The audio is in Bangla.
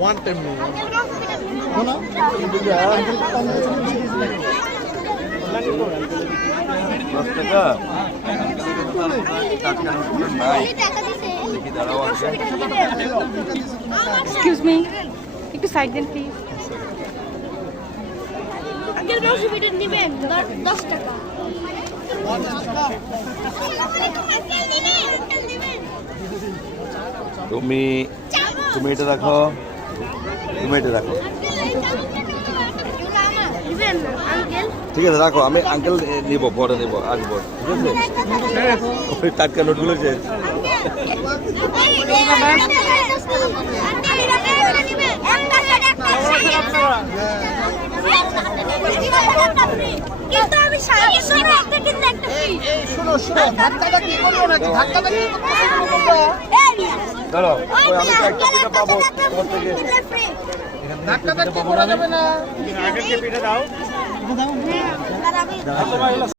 ওয়ান টাইম নেই এক্সকিউজ মি একটু সাইড দেন প্লিজ। আঙ্কেল 900 মিটার নেবেন 10 টাকা। তুমি এটা রাখো, তুমি এটা রাখো, ঠিক আছে রাখো। আমি আঙ্কেল নিব, পরে নেব, আসবো, ঠিক আছে। ওই টাটকা নোটগুলো চেয়েছি। ধরো আমি একটা পাবো তোমার থেকে। ধাক্কা করা যাবে না।